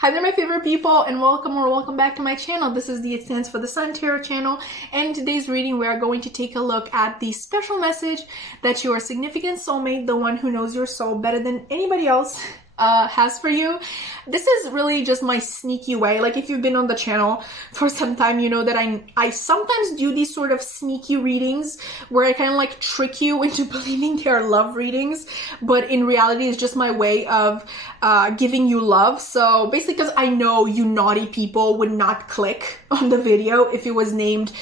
Hi there, my favorite people, and welcome back to my channel. This is the It Stands for the Sun Tarot channel, and in today's reading we are going to take a look at the special message that your significant soulmate, the one who knows your soul better than anybody else, has for you. This is really just my sneaky way. Like, if you've been on the channel for some time, you know that I sometimes do these sort of sneaky readings where I kind of like trick you into believing they are love readings, but in reality it's just my way of giving you love. So basically, because I know you naughty people would not click on the video if it was named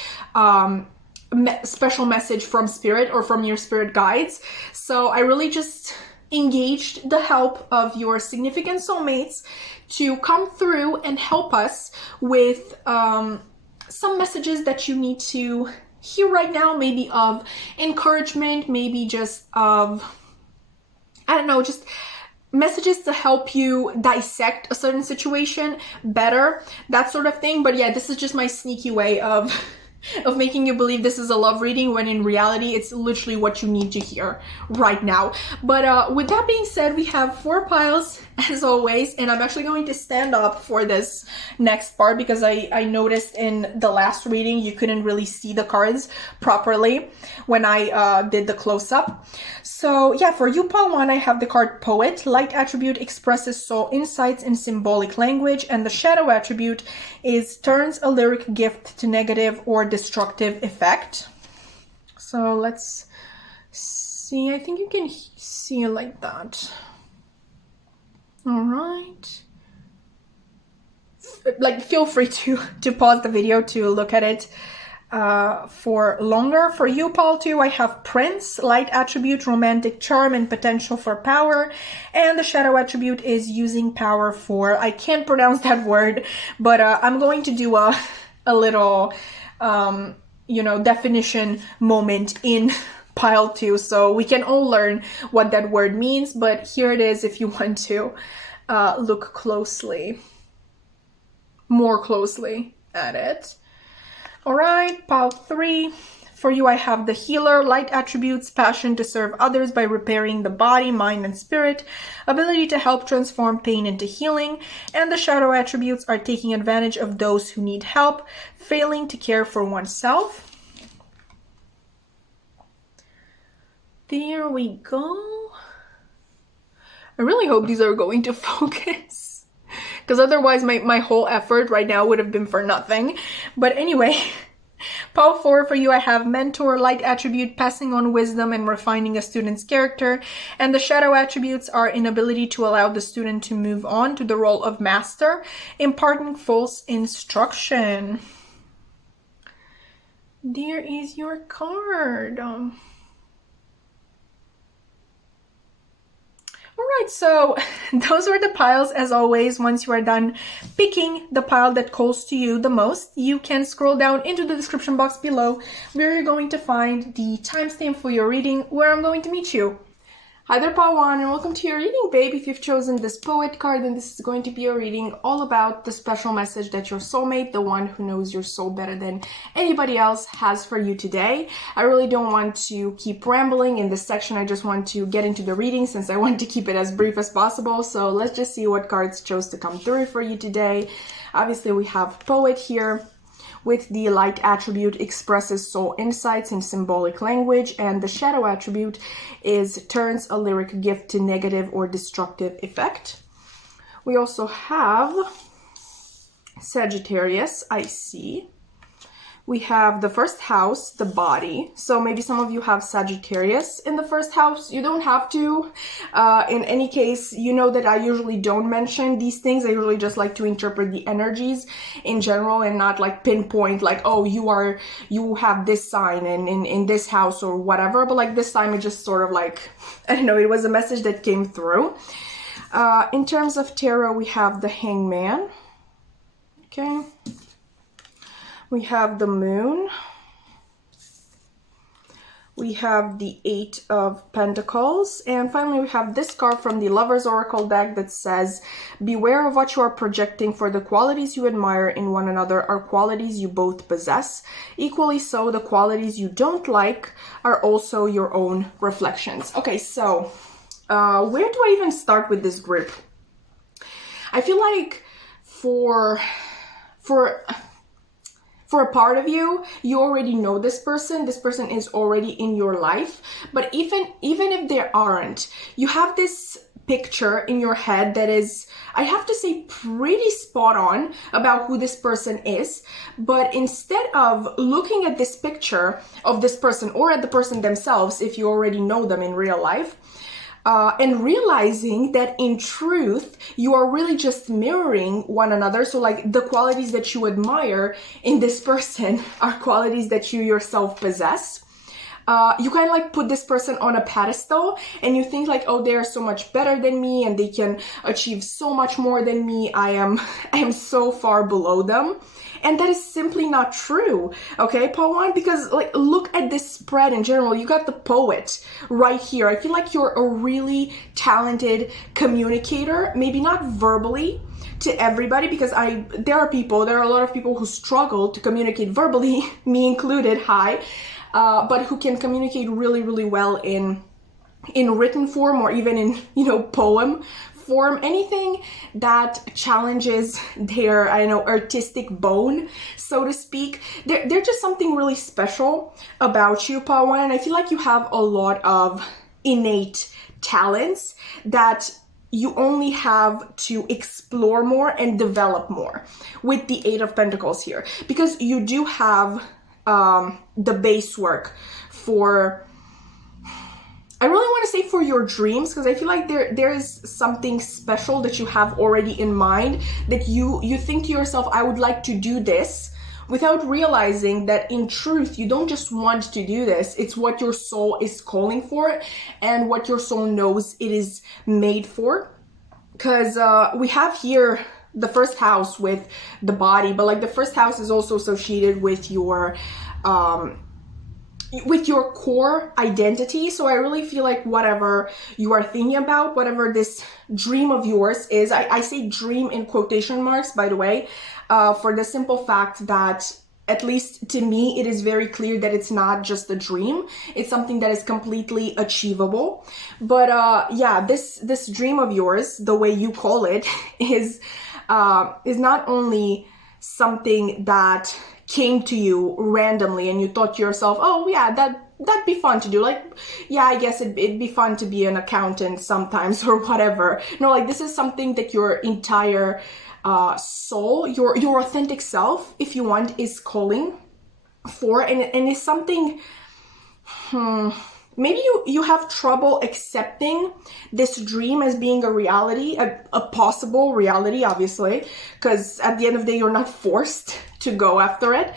special message from spirit or from your spirit guides. So I really just engaged the help of your significant soulmates to come through and help us with some messages that you need to hear right now, maybe of encouragement, maybe just of, I don't know, just messages to help you dissect a certain situation better, that sort of thing. But yeah, this is just my sneaky way of making you believe this is a love reading, when in reality it's literally what you need to hear right now. But with that being said, we have 4 piles as always, and I'm actually going to stand up for this next part because I noticed in the last reading you couldn't really see the cards properly when I did the close-up. So yeah, for you, pile 1, I have the card Poet. Light attribute expresses soul insights in symbolic language, and the shadow attribute is turns a lyric gift to negative or destructive effect. So let's see. I think you can see it like that. All right. Like, feel free to pause the video to look at it for longer. For you, pile 2, I have Prince. Light attribute, romantic charm and potential for power, and the shadow attribute is using power for, I can't pronounce that word, but I'm going to do a little you know, definition moment in pile 2, so we can all learn what that word means. But here it is if you want to look closely, more closely at it. All right, pile 3. For you, I have the Healer. Light attributes, passion to serve others by repairing the body, mind, and spirit, ability to help transform pain into healing, and the shadow attributes are taking advantage of those who need help, failing to care for oneself. There we go. I really hope these are going to focus, because otherwise my whole effort right now would have been for nothing. But anyway, pile 4, for you, I have Mentor. Light attribute, passing on wisdom and refining a student's character, and the shadow attributes are inability to allow the student to move on to the role of master, imparting false instruction. There is your card. Alright, so those were the piles. As always, once you are done picking the pile that calls to you the most, you can scroll down into the description box below, where you're going to find the timestamp for your reading, where I'm going to meet you. Hi there, pile 1, and welcome to your reading, babe. If you've chosen this Poet card, then this is going to be a reading all about the special message that your soulmate, the one who knows your soul better than anybody else, has for you today. I really don't want to keep rambling in this section. I just want to get into the reading, since I want to keep it as brief as possible. So let's just see what cards chose to come through for you today. Obviously, we have Poet here, with the light attribute expresses soul insights in symbolic language, and the shadow attribute is turns a lyric gift to negative or destructive effect. We also have Sagittarius, I see. We have the first house, the body. So maybe some of you have Sagittarius in the first house. You don't have to. In any case, you know that I usually don't mention these things. I usually just like to interpret the energies in general and not like pinpoint like, oh, you have this sign in this house or whatever. But like this time it just sort of like, I don't know, it was a message that came through. In terms of tarot, we have the Hangman. Okay. We have the Moon. We have the 8 of Pentacles. And finally, we have this card from the Lover's Oracle deck that says, beware of what you are projecting, for the qualities you admire in one another are qualities you both possess. Equally so, the qualities you don't like are also your own reflections. Okay, so where do I even start with this grip? I feel like for a part of you, you already know this person is already in your life. But even if there aren't, you have this picture in your head that is, I have to say, pretty spot on about who this person is. But instead of looking at this picture of this person, or at the person themselves, if you already know them in real life, and realizing that in truth, you are really just mirroring one another. So like the qualities that you admire in this person are qualities that you yourself possess. You kind of like put this person on a pedestal, and you think like, oh, they're so much better than me and they can achieve so much more than me. I am so far below them. And that is simply not true, okay, Pawan? Because like, look at this spread in general. You got the poet right here. I feel like you're a really talented communicator, maybe not verbally to everybody, because there are a lot of people who struggle to communicate verbally, me included, but who can communicate really, really well in written form, or even in, poem form, anything that challenges their, artistic bone, so to speak. There's just something really special about you, Pawan, and I feel like you have a lot of innate talents that you only have to explore more and develop more with the Eight of Pentacles here, because you do have the base work for, I really want to say, for your dreams, because I feel like there is something special that you have already in mind, that you think to yourself, I would like to do this, without realizing that in truth, you don't just want to do this. It's what your soul is calling for and what your soul knows it is made for. Because we have here the first house with the body, but like the first house is also associated with your core identity. So I really feel like whatever you are thinking about, whatever this dream of yours is, I say dream in quotation marks, by the way, for the simple fact that, at least to me, it is very clear that it's not just a dream. It's something that is completely achievable. But yeah, this dream of yours, the way you call it, is not only something that came to you randomly and you thought to yourself, oh yeah, that'd be fun to do. Like, yeah, I guess it'd be fun to be an accountant sometimes or whatever. No, like this is something that your entire soul, your authentic self, if you want, is calling for, and it's something, maybe you have trouble accepting this dream as being a reality, a possible reality, obviously, because at the end of the day, you're not forced to go after it.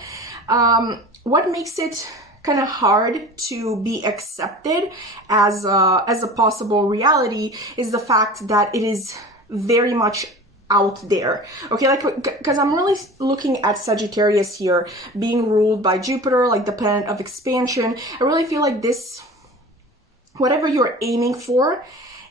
What makes it kind of hard to be accepted as a possible reality is the fact that it is very much out there, okay? Like, because I'm really looking at Sagittarius here being ruled by Jupiter, like the planet of expansion. I really feel like this, whatever you're aiming for,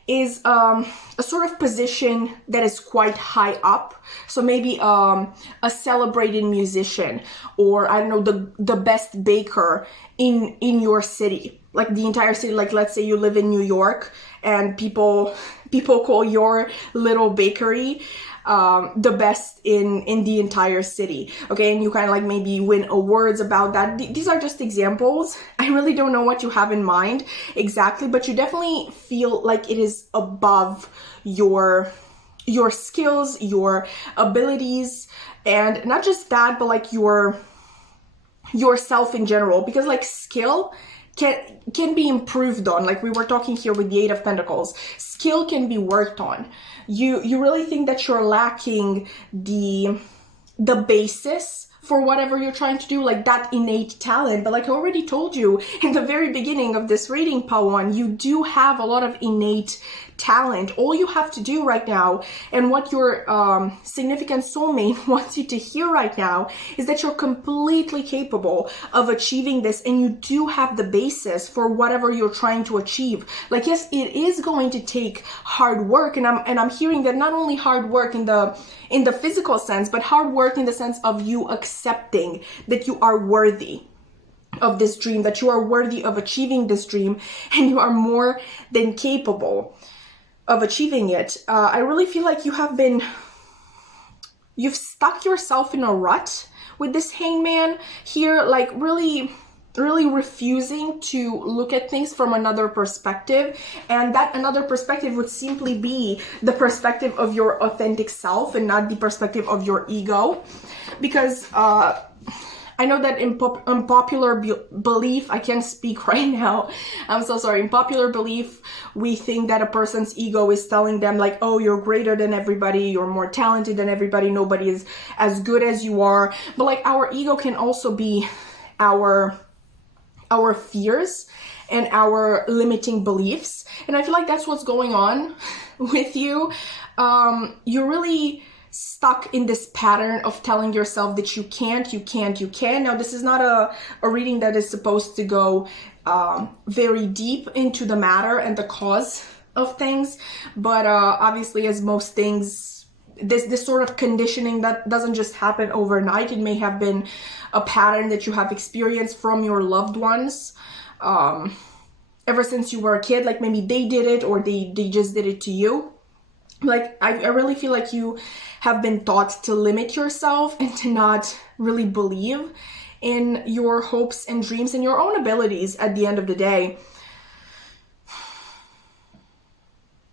is a sort of position that is quite high up. So maybe a celebrated musician, or I don't know, the best baker in your city, like the entire city. Like, let's say you live in New York and people call your little bakery the best in the entire city, okay? And you kind of like maybe win awards about that. These are just examples. I really don't know what you have in mind exactly, but you definitely feel like it is above your skills, your abilities, and not just that, but like yourself in general, because like skill can be improved on. Like we were talking here with the Eight of Pentacles, skill can be worked on. You really think that you're lacking the basis for whatever you're trying to do, like that innate talent. But like I already told you in the very beginning of this reading, Pawan, you do have a lot of innate talent. All you have to do right now, and what your significant soulmate wants you to hear right now, is that you're completely capable of achieving this, and you do have the basis for whatever you're trying to achieve. Like, yes, it is going to take hard work, and I'm hearing that not only hard work in the physical sense, but hard work in the sense of you accepting that you are worthy of this dream, that you are worthy of achieving this dream, and you are more than capable of achieving it. I really feel like you have been you've stuck yourself in a rut with this hangman here, like really refusing to look at things from another perspective. And that another perspective would simply be the perspective of your authentic self and not the perspective of your ego. Because I know that in popular belief, I can't speak right now, I'm so sorry. In popular belief, we think that a person's ego is telling them like, oh, you're greater than everybody, you're more talented than everybody, nobody is as good as you are. But like our ego can also be our fears and our limiting beliefs. And I feel like that's what's going on with you. You're really stuck in this pattern of telling yourself that you can't. Now, this is not a reading that is supposed to go very deep into the matter and the cause of things. But obviously, as most things, this sort of conditioning that doesn't just happen overnight. It may have been a pattern that you have experienced from your loved ones ever since you were a kid. Like maybe they did it or they just did it to you. Like I really feel like you have been taught to limit yourself and to not really believe in your hopes and dreams and your own abilities at the end of the day.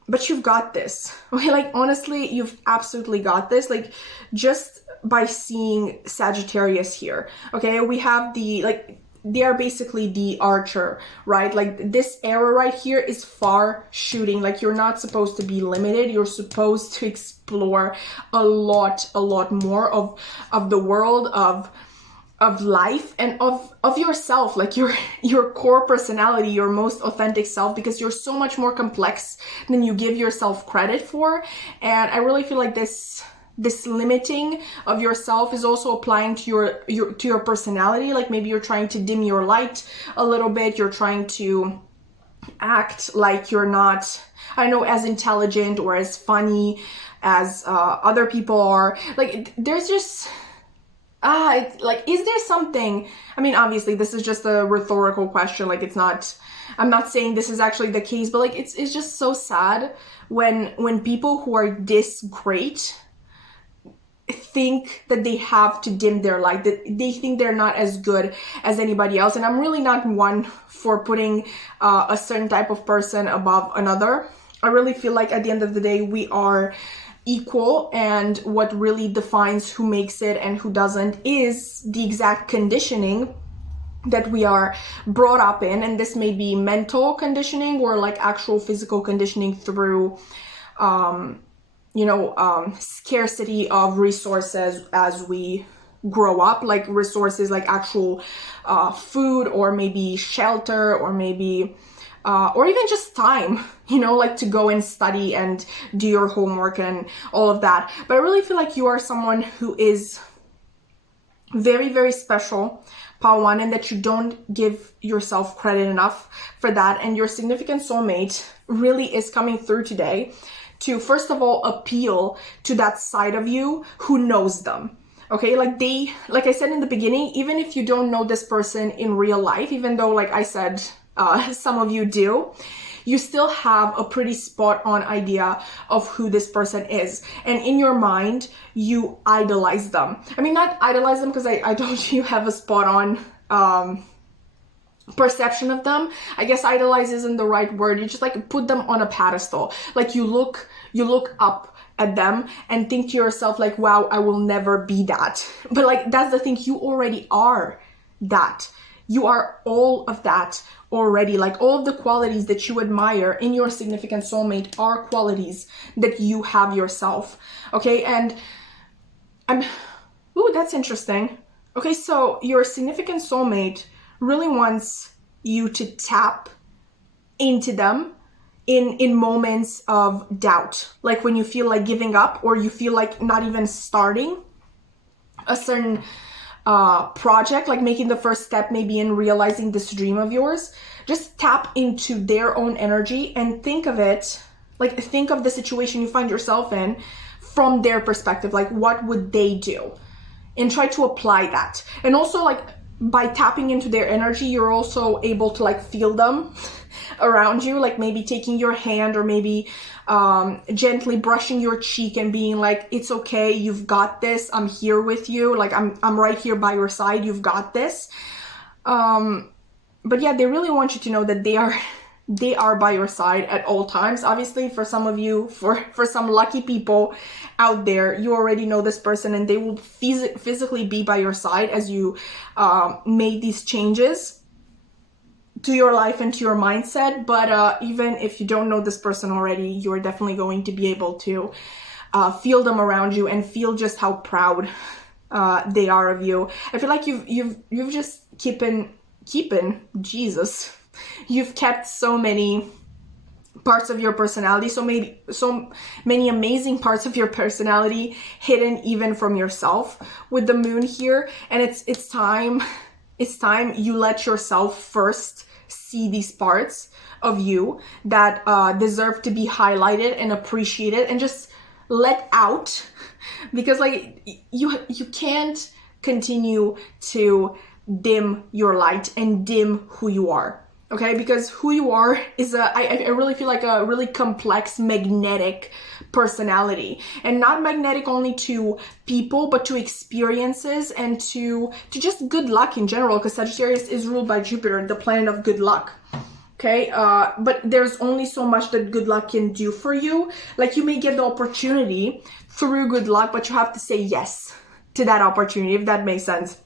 But you've got this, okay? Like honestly, you've absolutely got this. Like just by seeing Sagittarius here, okay? We have they are basically the archer, right? Like this arrow right here is far shooting. Like you're not supposed to be limited. You're supposed to explore a lot more of the world, of life, and of yourself, like your core personality, your most authentic self, because you're so much more complex than you give yourself credit for. And I really feel like this limiting of yourself is also applying to your personality. Like maybe you're trying to dim your light a little bit. You're trying to act like you're not, I know, as intelligent or as funny as other people are. Like there's just is there something, I mean, obviously this is just a rhetorical question. Like it's not, I'm not saying this is actually the case, but like it's just so sad when people who are this great think that they have to dim their light, that they think they're not as good as anybody else. And I'm really not one for putting a certain type of person above another. I really feel like at the end of the day, we are equal, and what really defines who makes it and who doesn't is the exact conditioning that we are brought up in. And this may be mental conditioning or like actual physical conditioning through scarcity of resources as we grow up, like resources like actual food, or maybe shelter, or maybe or even just time, like to go and study and do your homework and all of that. But I really feel like you are someone who is very, very special, Pawan, and that you don't give yourself credit enough for that. And your significant soulmate really is coming through today to, first of all, appeal to that side of you who knows them. Okay, like I said in the beginning, even if you don't know this person in real life, even though, like I said, some of you do, you still have a pretty spot on idea of who this person is. And in your mind, you idolize them. I mean, not idolize them, because I don't you have a spot on perception of them. I guess idolize isn't the right word. You just like put them on a pedestal. Like you look up at them and think to yourself like, wow, I will never be that. But like, that's the thing, you already are that. You are all of that already. Like all of the qualities that you admire in your significant soulmate are qualities that you have yourself. Okay, and that's interesting. Okay, so your significant soulmate really wants you to tap into them in moments of doubt, like when you feel like giving up, or you feel like not even starting a certain project, like making the first step maybe in realizing this dream of yours. Just tap into their own energy and think of it, like think of the situation you find yourself in from their perspective. Like what would they do? And try to apply that. And also like by tapping into their energy, you're also able to like feel them around you, like maybe taking your hand or maybe gently brushing your cheek and being like, it's okay, you've got this, I'm here with you, like I'm right here by your side, you've got this. But yeah, they really want you to know that they are by your side at all times. Obviously, for some of you, for some lucky people out there, you already know this person and they will physically be by your side as you made these changes to your life and to your mindset. But even if you don't know this person already, you're definitely going to be able to feel them around you and feel just how proud they are of you. I feel like you've just keeping Jesus. You've kept so many parts of your personality, so many amazing parts of your personality hidden even from yourself with the moon here. And it's time you let yourself first see these parts of you that deserve to be highlighted and appreciated and just let out, because like you can't continue to dim your light and dim who you are. Okay, because who you are is I really feel like a really complex magnetic personality, and not magnetic only to people, but to experiences and to just good luck in general, because Sagittarius is ruled by Jupiter, the planet of good luck. Okay, but there's only so much that good luck can do for you. Like you may get the opportunity through good luck, but you have to say yes to that opportunity, if that makes sense.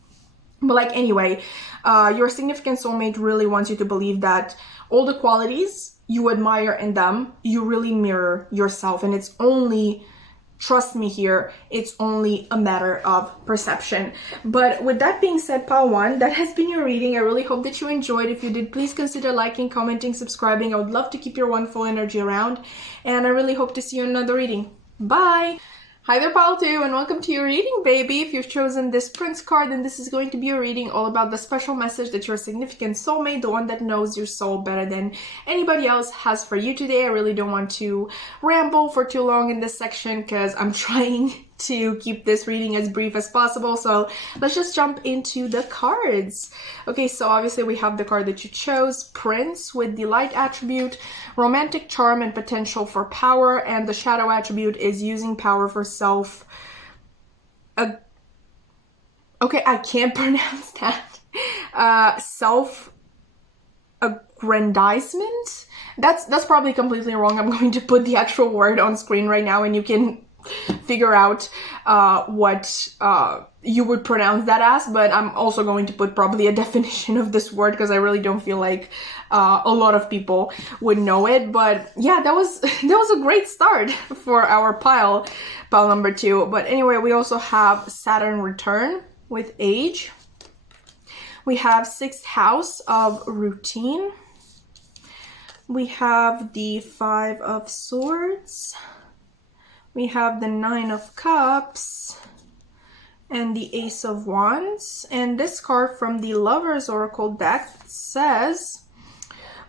But like anyway, your significant soulmate really wants you to believe that all the qualities you admire in them, you really mirror yourself. And it's only, trust me here, it's only a matter of perception. But with that being said, Pile 1, that has been your reading. I really hope that you enjoyed. If you did, please consider liking, commenting, subscribing. I would love to keep your wonderful energy around. And I really hope to see you in another reading. Bye! Hi there, Pile 2, and welcome to your reading, baby. If you've chosen this Prince card, then this is going to be a reading all about the special message that your significant soulmate, the one that knows your soul better than anybody else, has for you today. I really don't want to ramble for too long in this section because I'm trying to keep this reading as brief as possible. So let's just jump into the cards. Okay, so obviously we have the card that you chose, Prince, with the light attribute, romantic charm and potential for power, and the shadow attribute is using power for self. Okay, I can't pronounce that. Self-aggrandizement? That's probably completely wrong. I'm going to put the actual word on screen right now and you can figure out what you would pronounce that as, but I'm also going to put probably a definition of this word because I really don't feel like a lot of people would know it. But yeah, that was a great start for our pile number 2. But anyway, we also have Saturn return with age. We have 6th house of routine. We have the 5 of swords. We have the 9 of cups and the Ace of Wands. And this card from the Lover's Oracle deck says,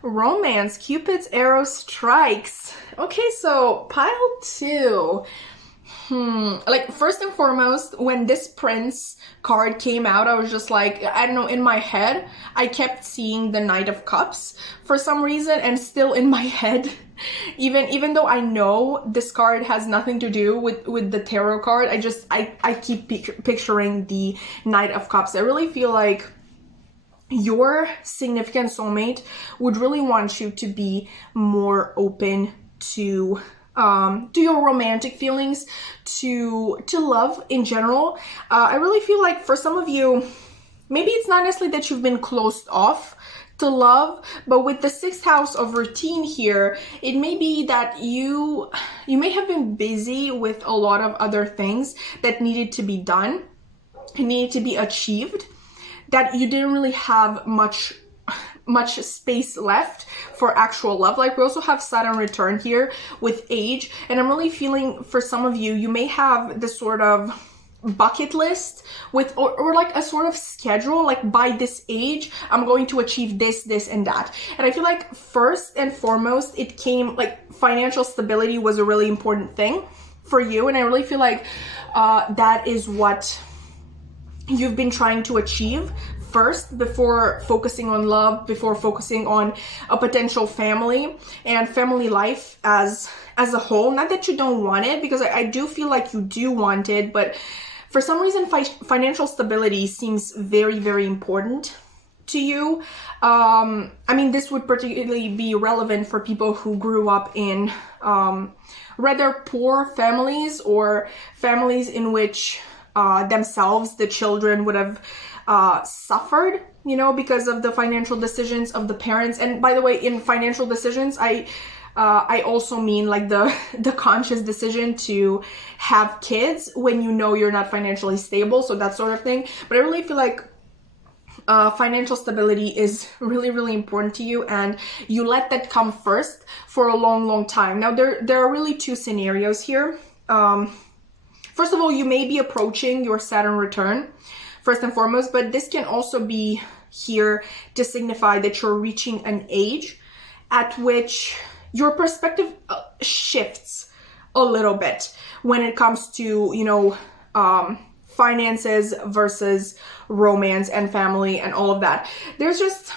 romance, Cupid's arrow strikes. Okay, so pile 2. Like first and foremost, when this Prince card came out, I was just like, I don't know, in my head, I kept seeing the Knight of Cups for some reason, and still in my head, even though I know this card has nothing to do with the tarot card, I keep picturing the Knight of Cups. I really feel like your significant soulmate would really want you to be more open to your romantic feelings, to love in general. I really feel like for some of you, maybe it's not necessarily that you've been closed off to love, but with the 6th house of routine here, it may be that you may have been busy with a lot of other things that needed to be done and needed to be achieved, that you didn't really have much space left for actual love. Like we also have Saturn return here with age, and I'm really feeling for some of you, you may have this sort of bucket list with or like a sort of schedule, like by this age I'm going to achieve this and that. And I feel like first and foremost it came like financial stability was a really important thing for you, and I really feel like that is what you've been trying to achieve first before focusing on love, before focusing on a potential family and family life as a whole. Not that you don't want it, because I do feel like you do want it, but for some reason financial stability seems very, very important to you. I mean, this would particularly be relevant for people who grew up in rather poor families, or families in which themselves, the children, would have suffered, you know, because of the financial decisions of the parents. And by the way, in financial decisions, I also mean like the conscious decision to have kids when you know you're not financially stable, so that sort of thing. But I really feel like financial stability is really, really important to you, and you let that come first for a long, long time. Now, there are really two scenarios here. First of all, you may be approaching your Saturn return, first and foremost, but this can also be here to signify that you're reaching an age at which your perspective shifts a little bit when it comes to, you know, finances versus romance and family and all of that. There's just,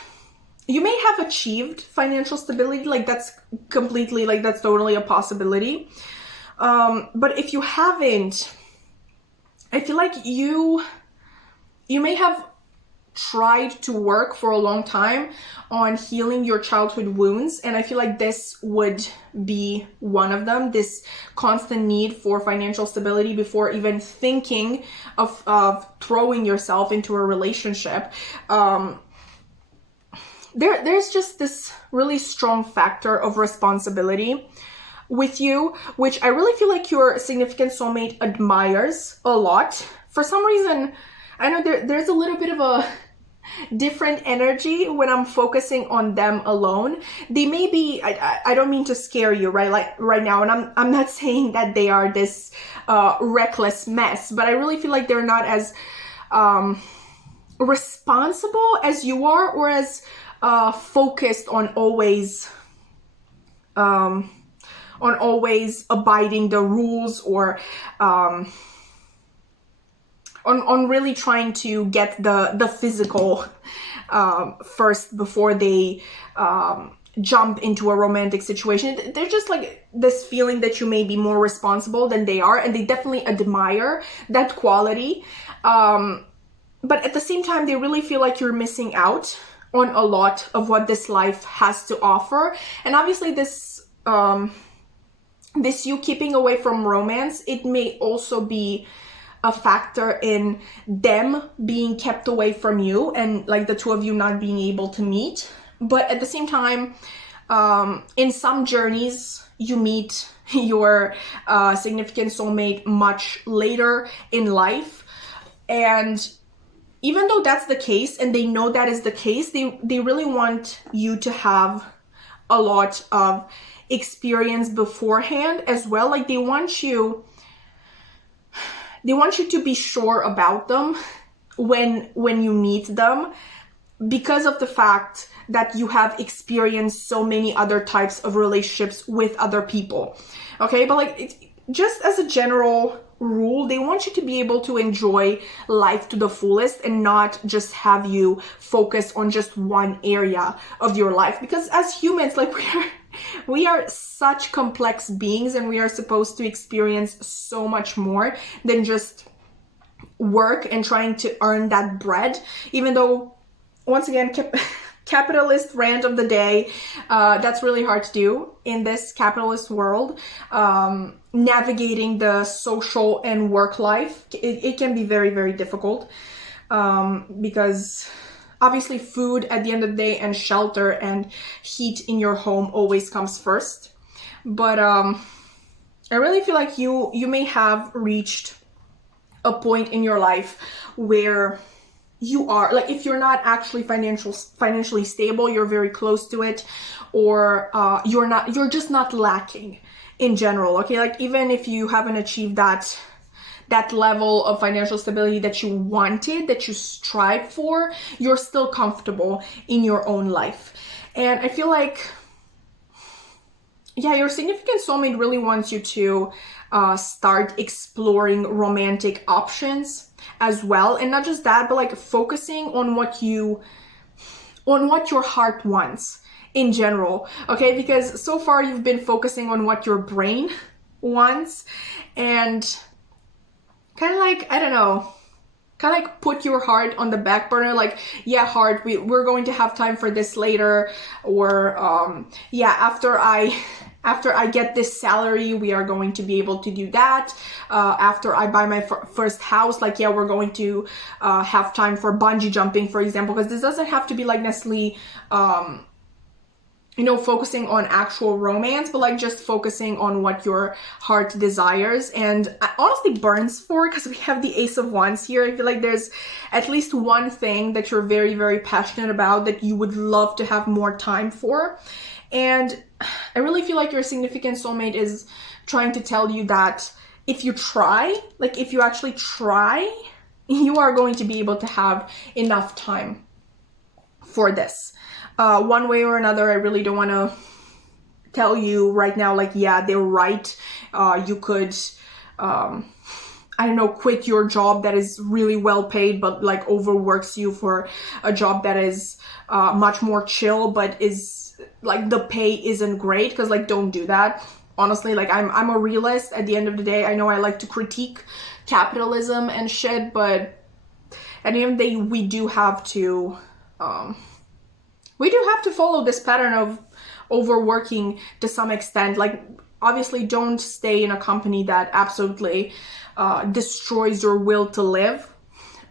you may have achieved financial stability, like that's completely, like that's totally a possibility. But if you haven't, I feel like you may have tried to work for a long time on healing your childhood wounds, and I feel like this would be one of them, this constant need for financial stability before even thinking of throwing yourself into a relationship. There's just this really strong factor of responsibility with you, which I really feel like your significant soulmate admires a lot. For some reason, I know there's a little bit of a different energy when I'm focusing on them alone. They may be, I don't mean to scare you, right? Like right now, and I'm not saying that they are this reckless mess, but I really feel like they're not as responsible as you are, or as focused on always abiding the rules, or on really trying to get the physical first before they jump into a romantic situation. They're just like this feeling that you may be more responsible than they are, and they definitely admire that quality. But at the same time, they really feel like you're missing out on a lot of what this life has to offer. And obviously this you keeping away from romance, it may also be a factor in them being kept away from you, and like the two of you not being able to meet. But at the same time, in some journeys, you meet your significant soulmate much later in life. And even though that's the case, and they know that is the case, they really want you to have a lot of experience beforehand as well. Like they want you to be sure about them when you meet them, because of the fact that you have experienced so many other types of relationships with other people. Okay, but like just as a general rule, they want you to be able to enjoy life to the fullest and not just have you focus on just one area of your life. Because as humans, like we are such complex beings, and we are supposed to experience so much more than just work and trying to earn that bread. Even though, once again, capitalist rant of the day, that's really hard to do in this capitalist world. Navigating the social and work life, it can be very, very difficult, because obviously food at the end of the day, and shelter and heat in your home always comes first. But I really feel like you may have reached a point in your life where you are, like, if you're not actually financially stable, you're very close to it, or you're just not lacking in general. Okay, like even if you haven't achieved that level of financial stability that you wanted, that you strive for, you're still comfortable in your own life. And I feel like, yeah, your significant soulmate really wants you to start exploring romantic options as well. And not just that, but like focusing on what your heart wants in general, okay? Because so far you've been focusing on what your brain wants, and kind of like, I don't know, kind of like put your heart on the back burner, like, yeah, heart, we're going to have time for this later, or yeah, after I get this salary, we are going to be able to do that. After I buy my first house, like, yeah, we're going to have time for bungee jumping, for example, because this doesn't have to be like necessarily, you know, focusing on actual romance, but like just focusing on what your heart desires. And I honestly burns for, because we have the Ace of Wands here. I feel like there's at least one thing that you're very, very passionate about that you would love to have more time for. And I really feel like your significant soulmate is trying to tell you that if you try, like if you actually try, you are going to be able to have enough time for this. One way or another, I really don't want to tell you right now, like, yeah, they're right. You could, I don't know, quit your job that is really well paid, but like overworks you for a job that is much more chill, but is like the pay isn't great, because like don't do that. Honestly, like I'm a realist at the end of the day. I know I like to critique capitalism and shit, but at the end of the day, we do have to follow this pattern of overworking to some extent. Like, obviously don't stay in a company that absolutely destroys your will to live,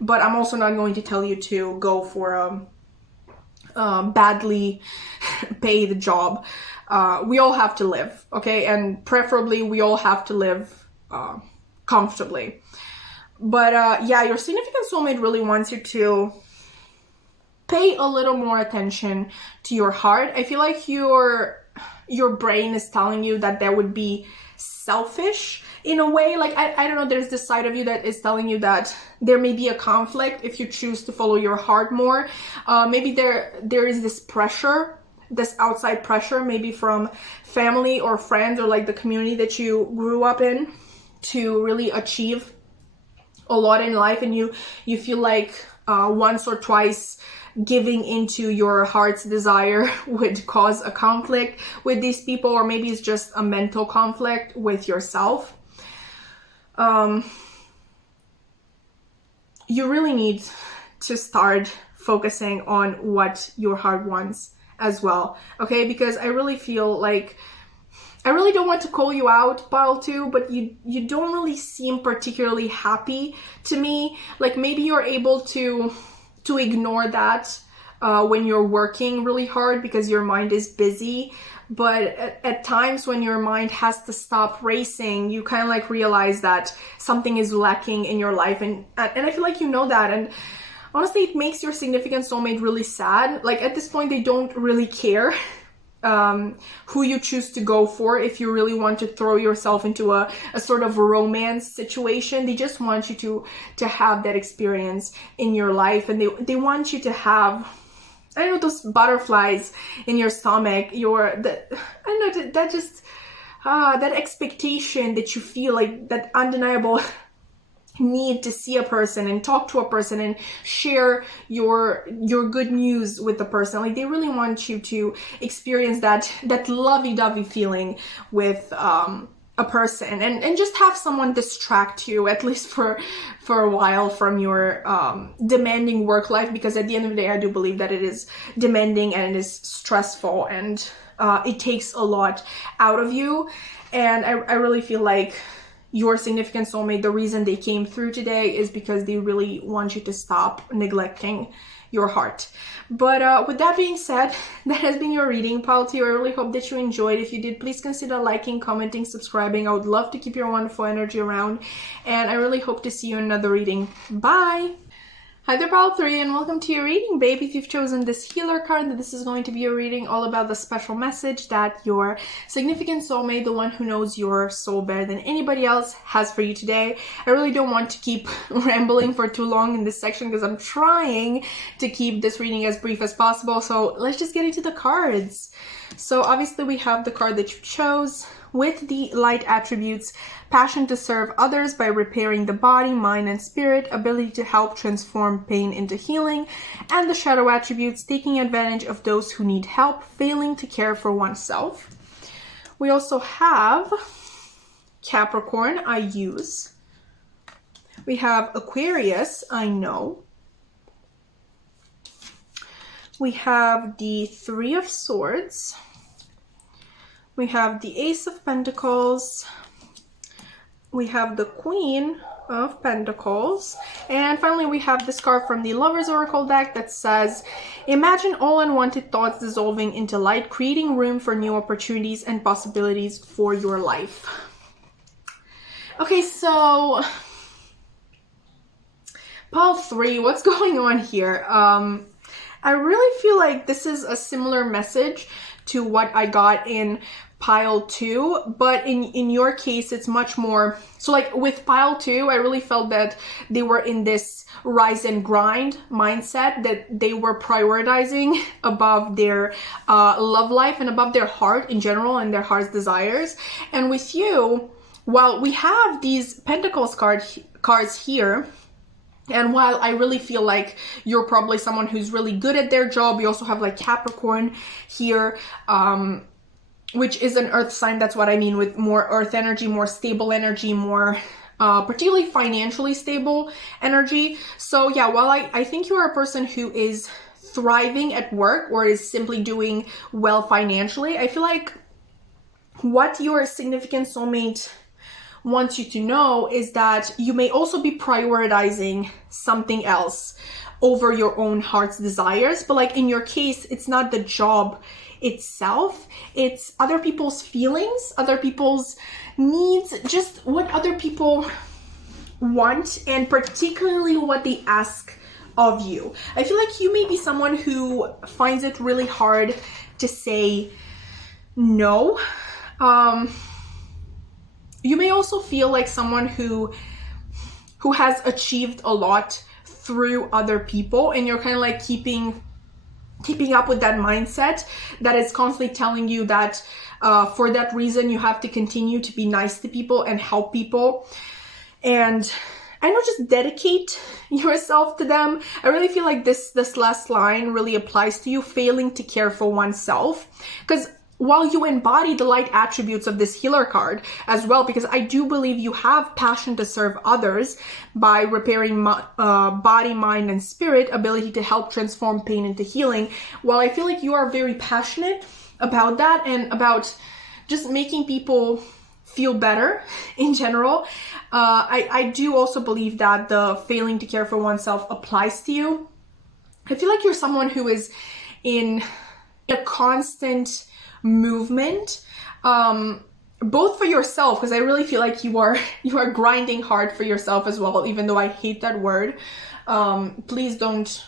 but I'm also not going to tell you to go for a badly paid job. We all have to live, okay? And preferably we all have to live comfortably. But yeah, your significant soulmate really wants you to pay a little more attention to your heart. I feel like your brain is telling you that that would be selfish in a way. Like, I don't know, there's this side of you that is telling you that there may be a conflict if you choose to follow your heart more. Maybe there is this pressure, this outside pressure, maybe from family or friends or like the community that you grew up in, to really achieve a lot in life, and you feel like once or twice giving into your heart's desire would cause a conflict with these people, or maybe it's just a mental conflict with yourself. You really need to start focusing on what your heart wants as well, okay? Because I really feel like, I really don't want to call you out, pile 2, but you don't really seem particularly happy to me. Like, maybe you're able to ignore that when you're working really hard because your mind is busy, but at times when your mind has to stop racing, you kind of like realize that something is lacking in your life, and I feel like you know that. And honestly, it makes your significant soulmate really sad. Like, at this point, they don't really care who you choose to go for. If you really want to throw yourself into a sort of romance situation, they just want you to have that experience in your life, and they want you to have, I don't know, those butterflies in your stomach, that expectation that you feel, like that undeniable need to see a person and talk to a person and share your good news with the person. Like, they really want you to experience that lovey-dovey feeling with a person, and just have someone distract you, at least for a while, from your demanding work life, because at the end of the day, I do believe that it is demanding and it is stressful, and it takes a lot out of you. And I really feel like your significant soulmate, the reason they came through today is because they really want you to stop neglecting your heart. But with that being said, that has been your reading, pile 2. I really hope that you enjoyed. If you did, please consider liking, commenting, subscribing. I would love to keep your wonderful energy around, and I really hope to see you in another reading. Bye! Hi there, pile 3, and welcome to your reading, babe. If you've chosen this healer card, this is going to be a reading all about the special message that your significant soulmate, the one who knows your soul better than anybody else, has for you today. I really don't want to keep rambling for too long in this section, because I'm trying to keep this reading as brief as possible. So let's just get into the cards. So obviously we have the card that you chose, with the light attributes, passion to serve others by repairing the body, mind, and spirit, ability to help transform pain into healing, and the shadow attributes, taking advantage of those who need help, failing to care for oneself. We also have Capricorn, I use. We have Aquarius, I know. We have the Three of Swords. We have the Ace of Pentacles. We have the Queen of Pentacles. And finally, we have this card from the Lover's Oracle deck that says, imagine all unwanted thoughts dissolving into light, creating room for new opportunities and possibilities for your life. Okay, so pile 3, what's going on here? I really feel like this is a similar message to what I got in pile 2, but in your case, it's much more, so like with pile 2, I really felt that they were in this rise and grind mindset, that they were prioritizing above their love life and above their heart in general and their heart's desires. And with you, while we have these Pentacles cards here, and while I really feel like you're probably someone who's really good at their job, you also have like Capricorn here, which is an earth sign. That's what I mean with more earth energy, more stable energy, more particularly financially stable energy. So yeah, while I think you are a person who is thriving at work or is simply doing well financially, I feel like what your significant soulmate wants you to know is that you may also be prioritizing something else over your own heart's desires. But like in your case, it's not the job itself, it's other people's feelings, other people's needs, just what other people want, and particularly what they ask of you. I feel like you may be someone who finds it really hard to say no. You may also feel like someone who has achieved a lot through other people, and you're kind of like keeping up with that mindset that is constantly telling you that for that reason you have to continue to be nice to people and help people, and I know, just dedicate yourself to them. I really feel like this last line really applies to you, failing to care for oneself, because while you embody the light attributes of this healer card as well, because I do believe you have passion to serve others by repairing body, mind, and spirit, ability to help transform pain into healing. While I feel like you are very passionate about that and about just making people feel better in general, I do also believe that the failing to care for oneself applies to you. I feel like you're someone who is in a constant movement, both for yourself, because I really feel like you are grinding hard for yourself as well, even though I hate that word. Please don't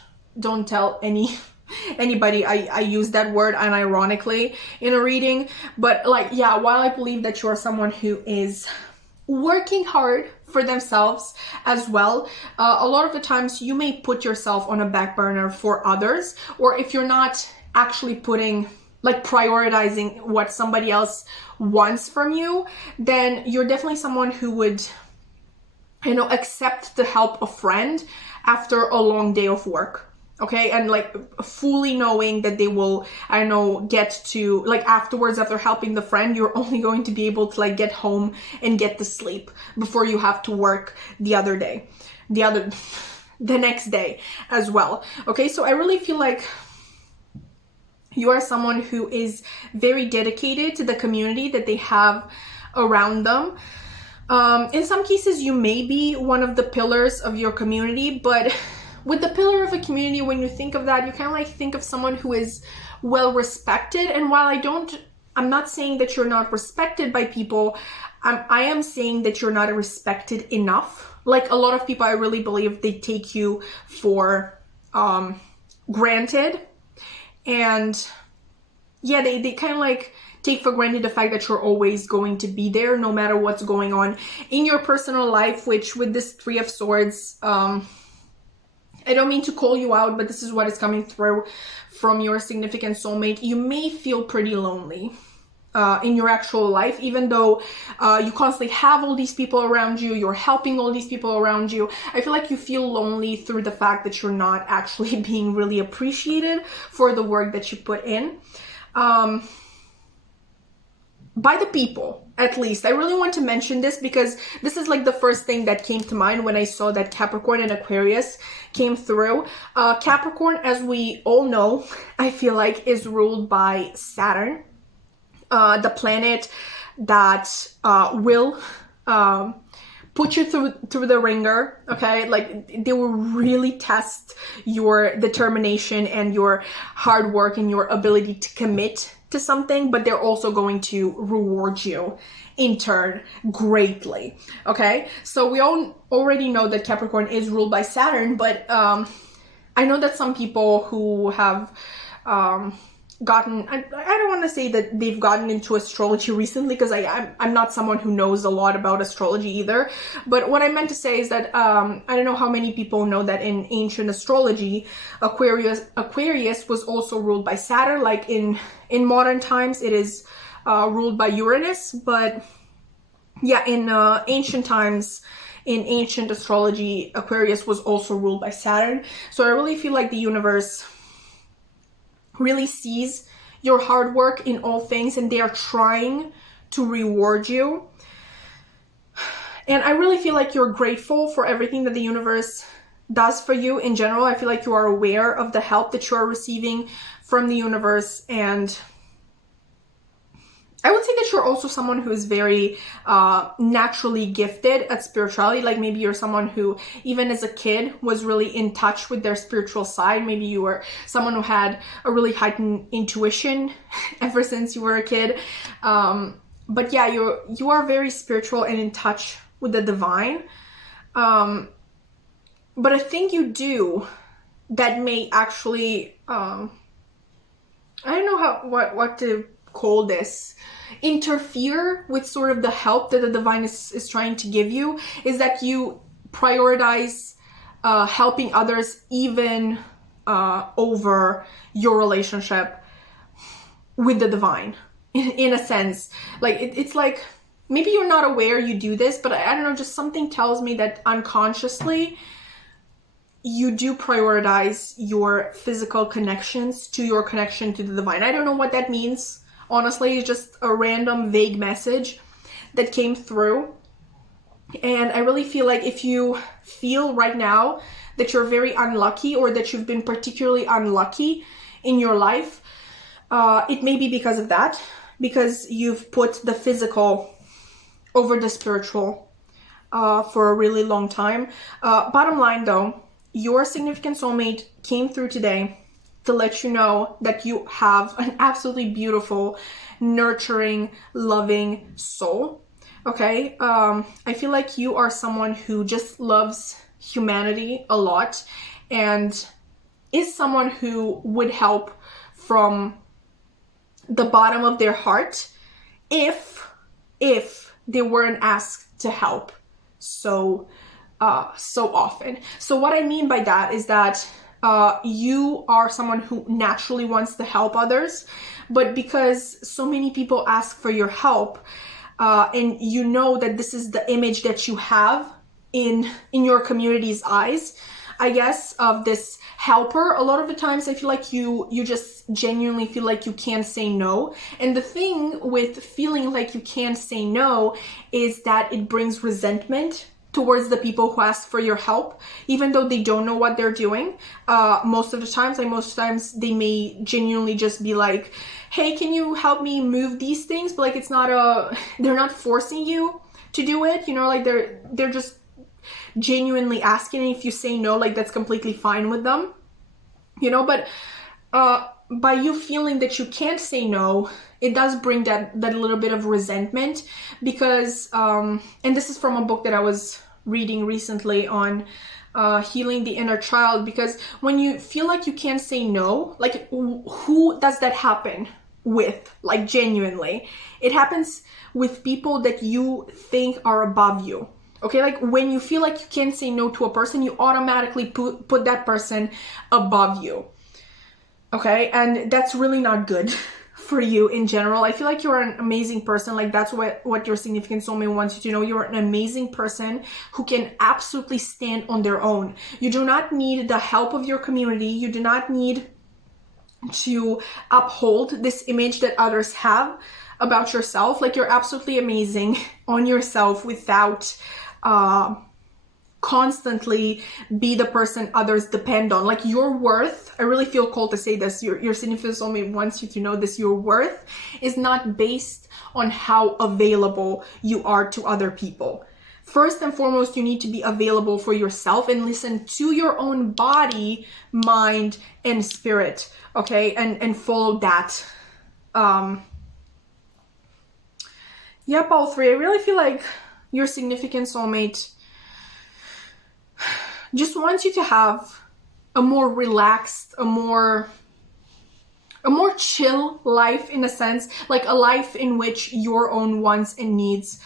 tell anybody I use that word unironically in a reading. But like, yeah, while I believe that you are someone who is working hard for themselves as well, a lot of the times you may put yourself on a back burner for others, or if you're not actually prioritizing what somebody else wants from you, then you're definitely someone who would, accept the help of a friend after a long day of work. Okay, and like fully knowing that they will, get to, like, afterwards, after helping the friend, you're only going to be able to like get home and get to sleep before you have to work the next day as well. Okay, so I really feel like you are someone who is very dedicated to the community that they have around them. In some cases, you may be one of the pillars of your community, but with the pillar of a community, when you think of that, you kind of like think of someone who is well respected. And while I'm not saying that you're not respected by people, I am saying that you're not respected enough. Like a lot of people, I really believe they take you for granted. And yeah, they kind of like take for granted the fact that you're always going to be there no matter what's going on in your personal life, which with this Three of Swords, I don't mean to call you out, but this is what is coming through from your significant soulmate. You may feel pretty lonely. in your actual life, even though you constantly have all these people around you, you're helping all these people around you. I feel like you feel lonely through the fact that you're not actually being really appreciated for the work that you put in. By the people, at least. I really want to mention this because this is like the first thing that came to mind when I saw that Capricorn and Aquarius came through. Capricorn, as we all know, I feel like is ruled by Saturn, the planet that will put you through the ringer, okay? Like, they will really test your determination and your hard work and your ability to commit to something, but they're also going to reward you in turn greatly, okay? So we all already know that Capricorn is ruled by Saturn, but I know that some people who have gotten, I don't want to say that they've gotten into astrology recently, because I'm not someone who knows a lot about astrology either, but what I meant to say is that I don't know how many people know that in ancient astrology, Aquarius was also ruled by Saturn. Like in modern times it is ruled by Uranus, but yeah, in ancient times, in ancient astrology, Aquarius was also ruled by Saturn. So I really feel like the universe really sees your hard work in all things, and they are trying to reward you. And I really feel like you're grateful for everything that the universe does for you in general. I feel like you are aware of the help that you are receiving from the universe, and I would say that you're also someone who is very naturally gifted at spirituality. Like maybe you're someone who, even as a kid, was really in touch with their spiritual side. Maybe you were someone who had a really heightened intuition ever since you were a kid. But yeah, you are very spiritual and in touch with the divine. But a thing you do that may actually, I don't know what to call this, interfere with sort of the help that the divine is trying to give you, is that you prioritize helping others even over your relationship with the divine, in a sense. Like it's like, maybe you're not aware you do this, but I don't know, just something tells me that unconsciously you do prioritize your physical connections to your connection to the divine. I don't know what that means. Honestly, it's just a random vague message that came through. And I really feel like if you feel right now that you're very unlucky, or that you've been particularly unlucky in your life, it may be because of that, because you've put the physical over the spiritual for a really long time. Bottom line though, your significant soulmate came through today to let you know that you have an absolutely beautiful, nurturing, loving soul. Okay, I feel like you are someone who just loves humanity a lot, and is someone who would help from the bottom of their heart if they weren't asked to help so often. So what I mean by that is that you are someone who naturally wants to help others, but because so many people ask for your help, and you know that this is the image that you have in your community's eyes, I guess, of this helper, a lot of the times I feel like you just genuinely feel like you can't say no. And the thing with feeling like you can't say no is that it brings resentment towards the people who ask for your help, even though they don't know what they're doing. Most of the times they may genuinely just be like, hey, can you help me move these things? But like, it's not they're not forcing you to do it, you know, like they're just genuinely asking. And if you say no, like that's completely fine with them, you know. But by you feeling that you can't say no, it does bring that little bit of resentment, because and this is from a book that I was reading recently on healing the inner child. Because when you feel like you can't say no, like who does that happen with? Like genuinely, it happens with people that you think are above you. Okay, like when you feel like you can't say no to a person, you automatically put that person above you. Okay, and that's really not good for you in general. I feel like you're an amazing person. Like that's what your significant soulmate wants you to know. You're an amazing person who can absolutely stand on their own. You do not need the help of your community. You do not need to uphold this image that others have about yourself. Like you're absolutely amazing on yourself without constantly be the person others depend on. Like your worth, I really feel called to say this, your significant soulmate wants you to know this, your worth is not based on how available you are to other people. First and foremost, you need to be available for yourself and listen to your own body, mind, and spirit, okay? And follow that. Yep, all three. I really feel like your significant soulmate just wants you to have a more relaxed, a more chill life, in a sense, like a life in which your own wants and needs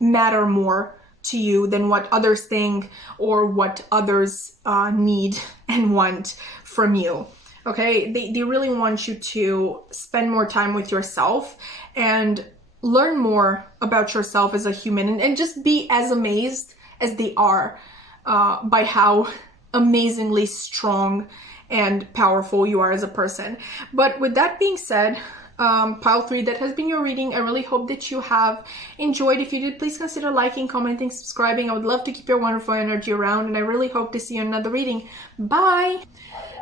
matter more to you than what others think or what others need and want from you. Okay, they really want you to spend more time with yourself and learn more about yourself as a human, and just be as amazed as they are by how amazingly strong and powerful you are as a person. But with that being said, pile 3, that has been your reading. I really hope that you have enjoyed. If you did, please consider liking, commenting, subscribing. I would love to keep your wonderful energy around, and I really hope to see you in another reading. Bye!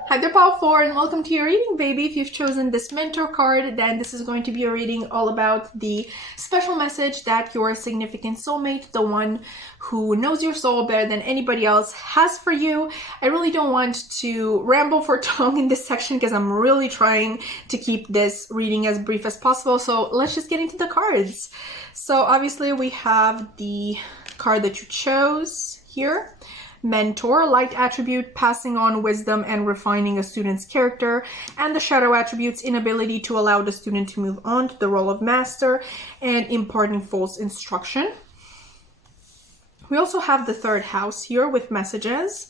Hi there, pile 4, and welcome to your reading, baby. If you've chosen this mentor card, then this is going to be a reading all about the special message that your significant soulmate, the one who knows your soul better than anybody else, has for you. I really don't want to ramble for too long in this section because I'm really trying to keep this reading as brief as possible. So let's just get into the cards. So obviously we have the card that you chose here. Mentor, light attribute, passing on wisdom and refining a student's character, and the shadow attributes, inability to allow the student to move on to the role of master and imparting false instruction. We also have the 3rd house here with messages,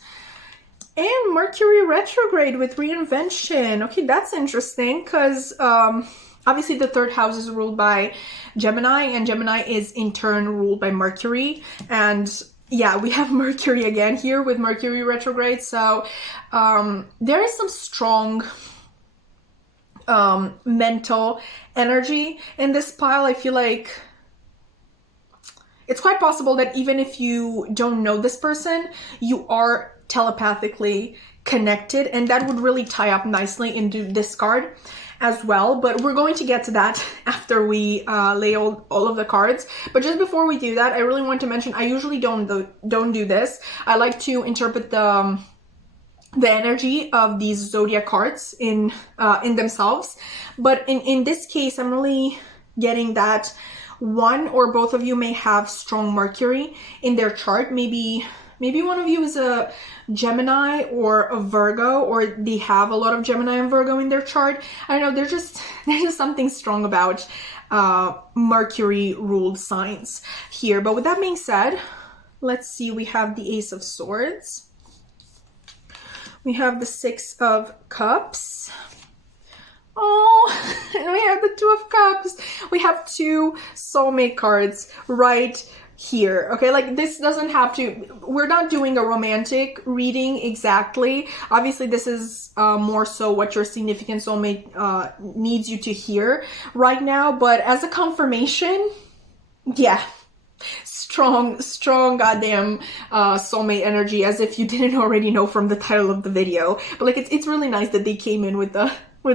and Mercury retrograde with reinvention. Okay, that's interesting because obviously the 3rd house is ruled by Gemini, and Gemini is in turn ruled by Mercury, and yeah, we have Mercury again here with Mercury retrograde. So there is some strong mental energy in this pile. I feel like it's quite possible that even if you don't know this person, you are telepathically connected, and that would really tie up nicely into this card as well. But we're going to get to that after we lay all of the cards. But just before we do that, I really want to mention, I usually don't do this. I like to interpret the energy of these zodiac cards in themselves. But in this case, I'm really getting that one or both of you may have strong Mercury in their chart. Maybe one of you is a Gemini or a Virgo, or they have a lot of Gemini and Virgo in their chart. I don't know, there's just something strong about Mercury ruled signs here. But with that being said, let's see, we have the Ace of Swords. We have the 6 of Cups. Oh, and we have the 2 of Cups. We have 2 soulmate cards right here. Okay, like this doesn't have to, we're not doing a romantic reading exactly. Obviously this is more so what your significant soulmate needs you to hear right now, but as a confirmation, yeah, strong goddamn soulmate energy, as if you didn't already know from the title of the video. But like it's really nice that they came in with the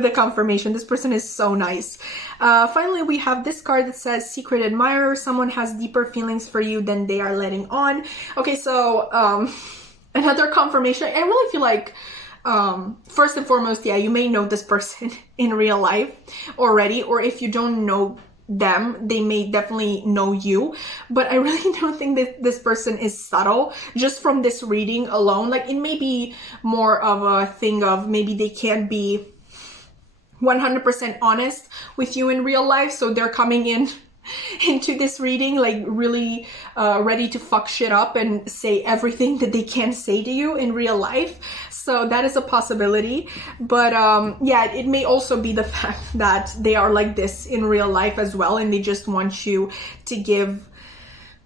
confirmation. This person is so nice. Finally, we have this card that says secret admirer. Someone has deeper feelings for you than they are letting on. Okay, so another confirmation. I really feel like first and foremost, yeah, you may know this person in real life already, or if you don't know them, they may definitely know you. But I really don't think that this person is subtle just from this reading alone. Like it may be more of a thing of maybe they can't be 100% honest with you in real life, so they're coming in into this reading, like really ready to fuck shit up and say everything that they can't say to you in real life. So that is a possibility. But yeah, it may also be the fact that they are like this in real life as well, and they just want you to give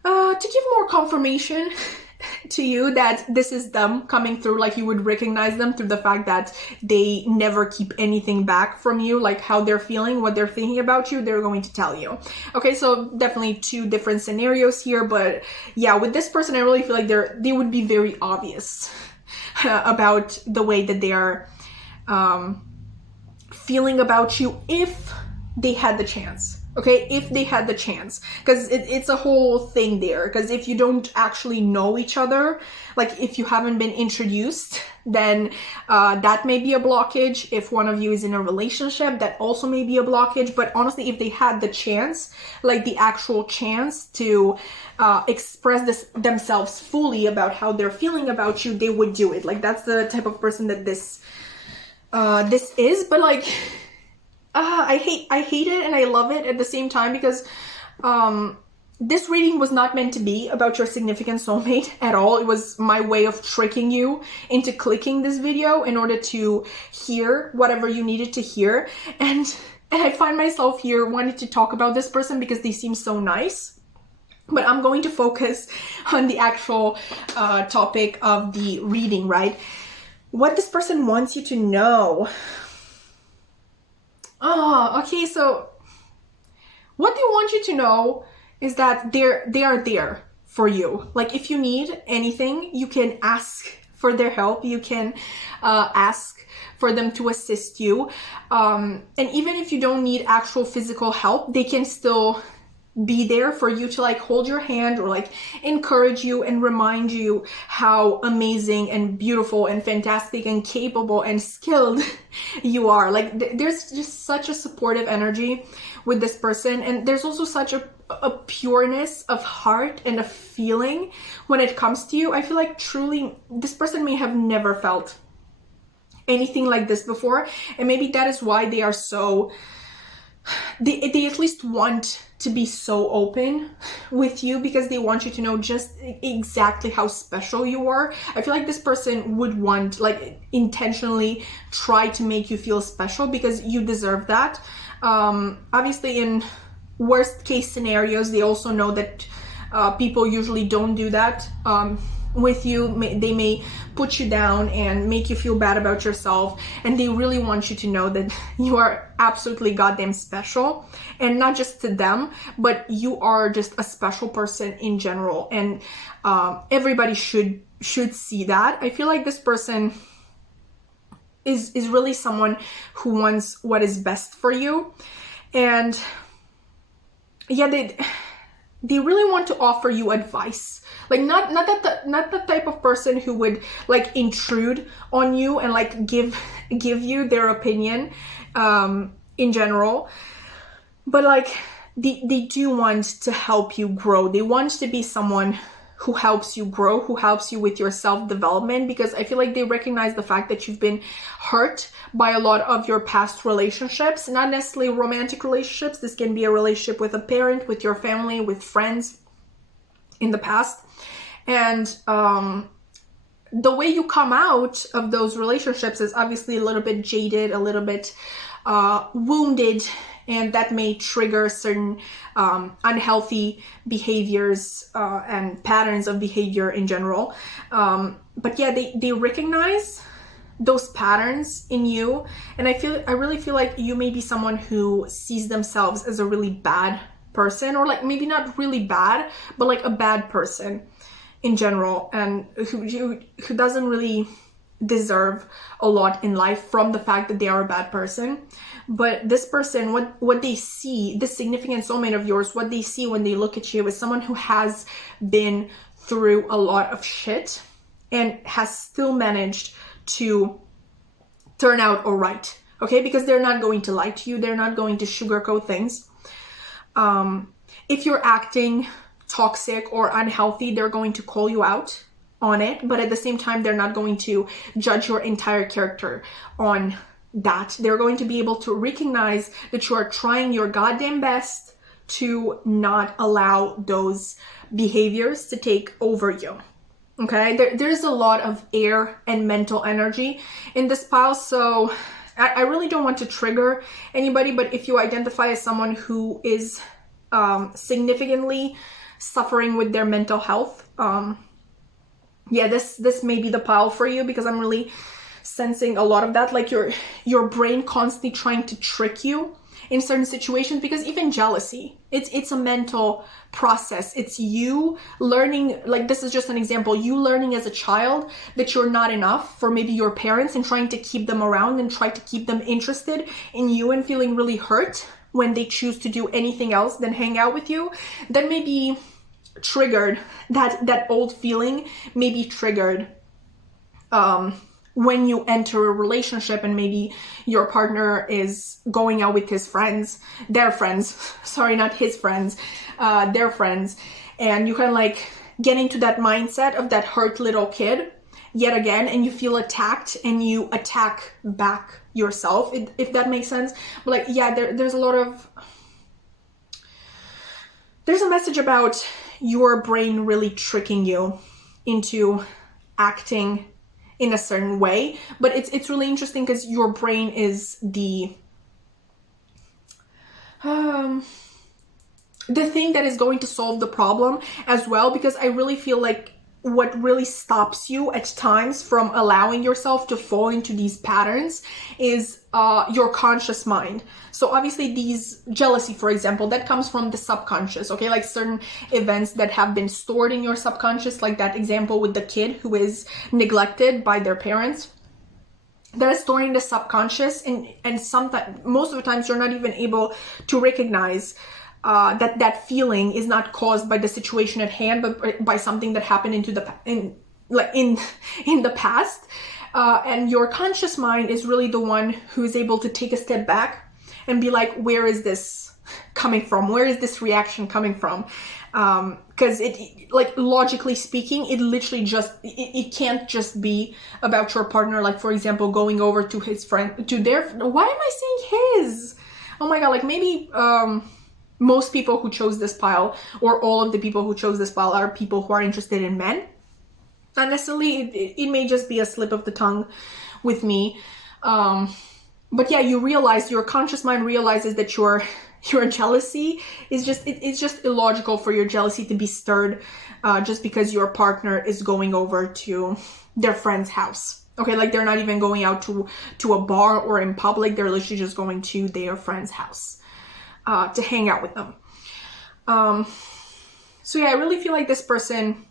more confirmation to you that this is them coming through. Like you would recognize them through the fact that they never keep anything back from you, like how they're feeling, what they're thinking about you, they're going to tell you. Okay, so definitely two different scenarios here, but yeah, with this person, I really feel like they would be very obvious about the way that they are feeling about you if they had the chance. Okay, if they had the chance, because it's a whole thing there. Because if you don't actually know each other, like if you haven't been introduced, then that may be a blockage. If one of you is in a relationship, that also may be a blockage. But honestly, if they had the chance, like the actual chance to express themselves fully about how they're feeling about you, they would do it. Like that's the type of person that this is. But like, I hate it and I love it at the same time, because this reading was not meant to be about your significant soulmate at all. It was my way of tricking you into clicking this video in order to hear whatever you needed to hear. And I find myself here wanting to talk about this person because they seem so nice. But I'm going to focus on the actual topic of the reading, right? What this person wants you to know. Oh, okay, so what they want you to know is that they are there for you. Like if you need anything, you can ask for their help. You can ask for them to assist you. And even if you don't need actual physical help, they can still be there for you to like hold your hand or like encourage you and remind you how amazing and beautiful and fantastic and capable and skilled you are. Like there's just such a supportive energy with this person, and there's also such a pureness of heart and a feeling when it comes to you. I feel like truly this person may have never felt anything like this before, and maybe that is why they are so they at least want to be so open with you, because they want you to know just exactly how special you are. I feel like this person would want, like, intentionally try to make you feel special because you deserve that. Obviously, in worst case scenarios, they also know that people usually don't do that with you. They may put you down and make you feel bad about yourself, and they really want you to know that you are absolutely goddamn special, and not just to them, but you are just a special person in general, and everybody should see that. I feel like this person is really someone who wants what is best for you, and yeah, they really want to offer you advice. Like not the type of person who would like intrude on you and like give you their opinion in general, but like they do want to help you grow. They want to be someone who helps you grow, who helps you with your self-development, because I feel like they recognize the fact that you've been hurt by a lot of your past relationships, not necessarily romantic relationships. This can be a relationship with a parent, with your family, with friends in the past. And the way you come out of those relationships is obviously a little bit jaded, a little bit wounded, and that may trigger certain unhealthy behaviors and patterns of behavior in general. But yeah, they recognize those patterns in you, and I really feel like you may be someone who sees themselves as a really bad person, or like maybe not really bad, but like a bad person in general, and who doesn't really deserve a lot in life from the fact that they are a bad person. But this person, what they see, this significant soulmate of yours, what they see when they look at you is someone who has been through a lot of shit and has still managed to turn out all right. Okay, because they're not going to lie to you, they're not going to sugarcoat things. If you're acting toxic or unhealthy, they're going to call you out on it, but at the same time, they're not going to judge your entire character on that. They're going to be able to recognize that you are trying your goddamn best to not allow those behaviors to take over you. Okay, there's a lot of air and mental energy in this pile, so I really don't want to trigger anybody, but if you identify as someone who is significantly suffering with their mental health, yeah, this may be the pile for you, because I'm really sensing a lot of that, like your brain constantly trying to trick you in certain situations, because even jealousy, it's a mental process. It's you learning, like this is just an example, you learning as a child that you're not enough for maybe your parents and trying to keep them around and try to keep them interested in you, and feeling really hurt when they choose to do anything else than hang out with you. That may be triggered, that old feeling may be triggered when you enter a relationship and maybe your partner is going out with his friends, their friends, sorry, not his friends, their friends, and you kind of like get into that mindset of that hurt little kid yet again, and you feel attacked and you attack back yourself, if that makes sense. But like, yeah, there's a lot of, there's a message about your brain really tricking you into acting in a certain way, but it's really interesting because your brain is the thing that is going to solve the problem as well, because I really feel like what really stops you at times from allowing yourself to fall into these patterns is your conscious mind. So obviously these jealousy, for example, that comes from the subconscious, okay? Like certain events that have been stored in your subconscious, like that example with the kid who is neglected by their parents. That is stored in the subconscious, and sometimes, most of the times, you're not even able to recognize that feeling is not caused by the situation at hand, but by something that happened in the past. And your conscious mind is really the one who is able to take a step back and be like, where is this coming from? Where is this reaction coming from? Because it, like, logically speaking, it literally just, it can't just be about your partner, like, for example, going over to his friend, to their, why am I saying his? Oh my God, like, maybe, most people who chose this pile, or all of the people who chose this pile, are people who are interested in men. Not necessarily, it may just be a slip of the tongue with me. But yeah, you realize, your conscious mind realizes that your jealousy is just, it's just illogical for your jealousy to be stirred just because your partner is going over to their friend's house. Okay, like they're not even going out to a bar or in public, they're literally just going to their friend's house to hang out with them. So yeah, I really feel like this person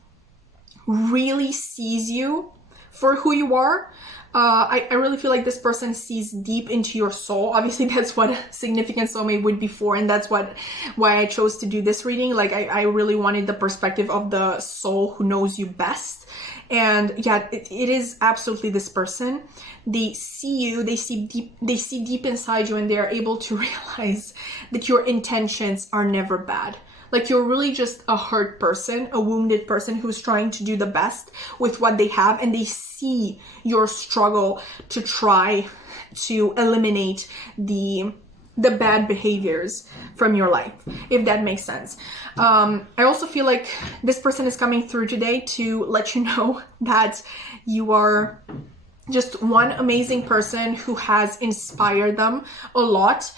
really sees you for who you are. I really feel like this person sees deep into your soul. Obviously, that's what significant soulmate would be for, and that's why I chose to do this reading. Like, I really wanted the perspective of the soul who knows you best. And yeah, it is absolutely this person. They see you, they see deep inside you, and they are able to realize that your intentions are never bad. Like, you're really just a hurt person, a wounded person who's trying to do the best with what they have, and they see your struggle to try to eliminate the bad behaviors from your life, if that makes sense. I also feel like this person is coming through today to let you know that you are just one amazing person who has inspired them a lot.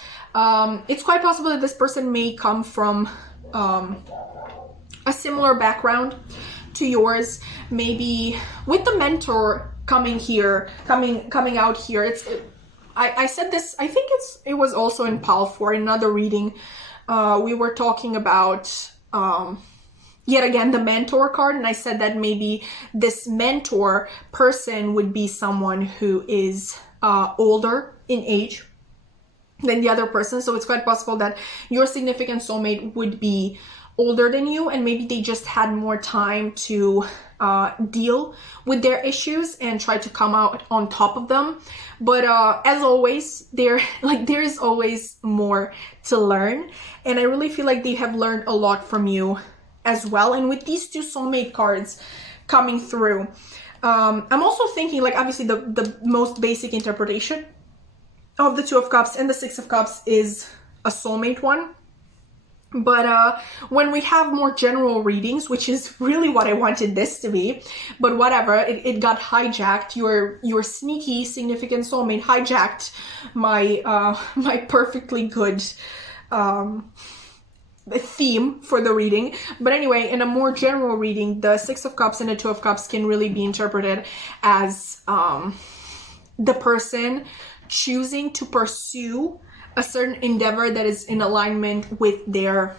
It's quite possible that this person may come from a similar background to yours, maybe with the mentor coming out here. I said this, I think it was also in Pile 4, another reading. We were talking about yet again the mentor card, and I said that maybe this mentor person would be someone who is older in age than the other person. So it's quite possible that your significant soulmate would be older than you, and maybe they just had more time to deal with their issues and try to come out on top of them. But as always, there is always more to learn, and I really feel like they have learned a lot from you as well. And with these two soulmate cards coming through, I'm also thinking, like, obviously the most basic interpretation of the Two of Cups and the Six of Cups is a soulmate one. But when we have more general readings, which is really what I wanted this to be, but whatever, it got hijacked. Your sneaky significant soulmate hijacked my my perfectly good theme for the reading. But anyway, in a more general reading, the Six of Cups and the Two of Cups can really be interpreted as the person choosing to pursue a certain endeavor that is in alignment with their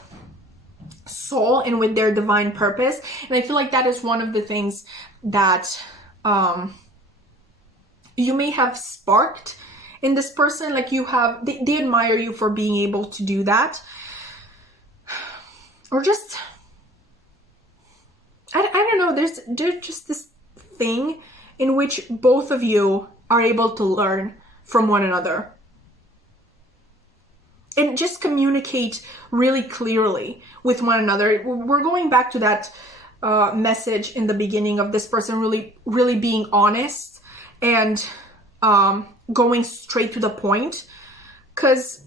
soul and with their divine purpose. And I feel like that is one of the things that you may have sparked in this person. Like you have, they admire you for being able to do that. Or just, I don't know, there's just this thing in which both of you are able to learn from one another. And just communicate really clearly with one another. We're going back to that message in the beginning of this person really being honest and going straight to the point. Because,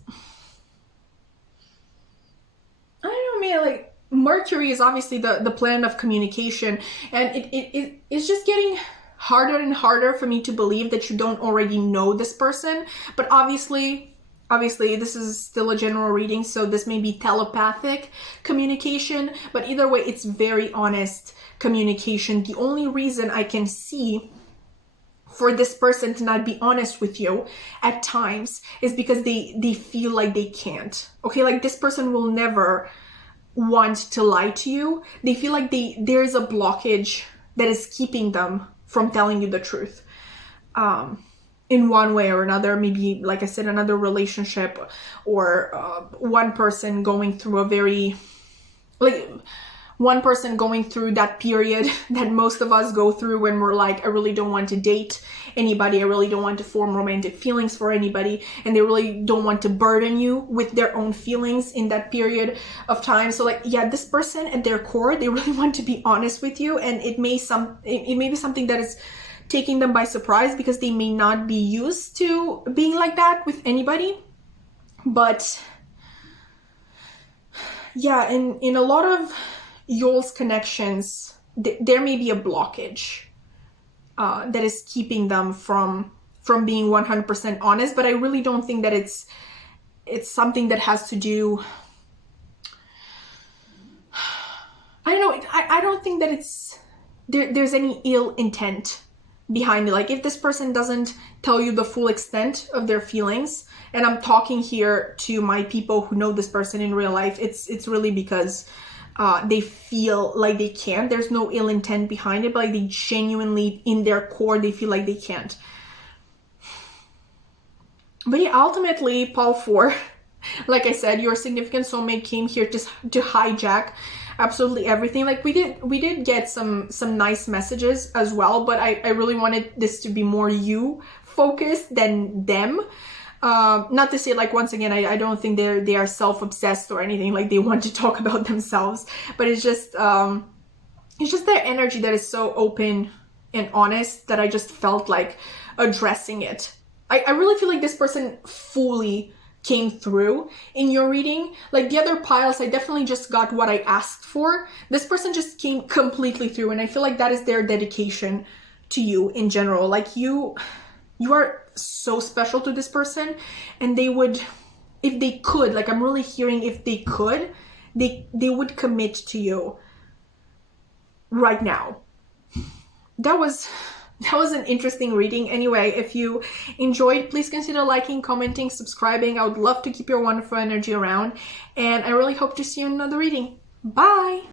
I don't know, man, like Mercury is obviously the planet of communication. And it's just getting harder and harder for me to believe that you don't already know this person. But obviously this is still a general reading, so this may be telepathic communication, but either way, it's very honest communication. The only reason I can see for this person to not be honest with you at times is because they feel like they can't. Okay, like this person will never want to lie to you. They feel like there is a blockage that is keeping them from telling you the truth. In one way or another, maybe, like I said, another relationship, or one person going through one person going through that period that most of us go through when we're like, I really don't want to date anybody, I really don't want to form romantic feelings for anybody, and they really don't want to burden you with their own feelings in that period of time. So like, yeah, this person at their core, they really want to be honest with you, and it may be something that is taking them by surprise because they may not be used to being like that with anybody. But yeah, in a lot of y'all's connections, there may be a blockage that is keeping them from being 100% honest. But I really don't think that it's something that has to do, I don't know, I don't think that there's any ill intent behind it. Like if this person doesn't tell you the full extent of their feelings, and I'm talking here to my people who know this person in real life, it's really because they feel like they can't. There's no ill intent behind it, but like they genuinely, in their core, they feel like they can't. But yeah, ultimately, Paul 4, like I said, your significant soulmate came here to hijack absolutely everything. Like we did get some nice messages as well, but I really wanted this to be more you focused than them. Not to say, like, once again, I don't think they are self-obsessed or anything, like they want to talk about themselves, but it's just their energy that is so open and honest that I just felt like addressing it. I really feel like this person fully came through in your reading. Like the other piles, I definitely just got what I asked for. This person just came completely through, and I feel like that is their dedication to you in general. Like you are so special to this person, and they would, if they could, like I'm really hearing if they could, they would commit to you right now. That was an interesting reading. Anyway, if you enjoyed, please consider liking, commenting, subscribing. I would love to keep your wonderful energy around, and I really hope to see you in another reading. Bye!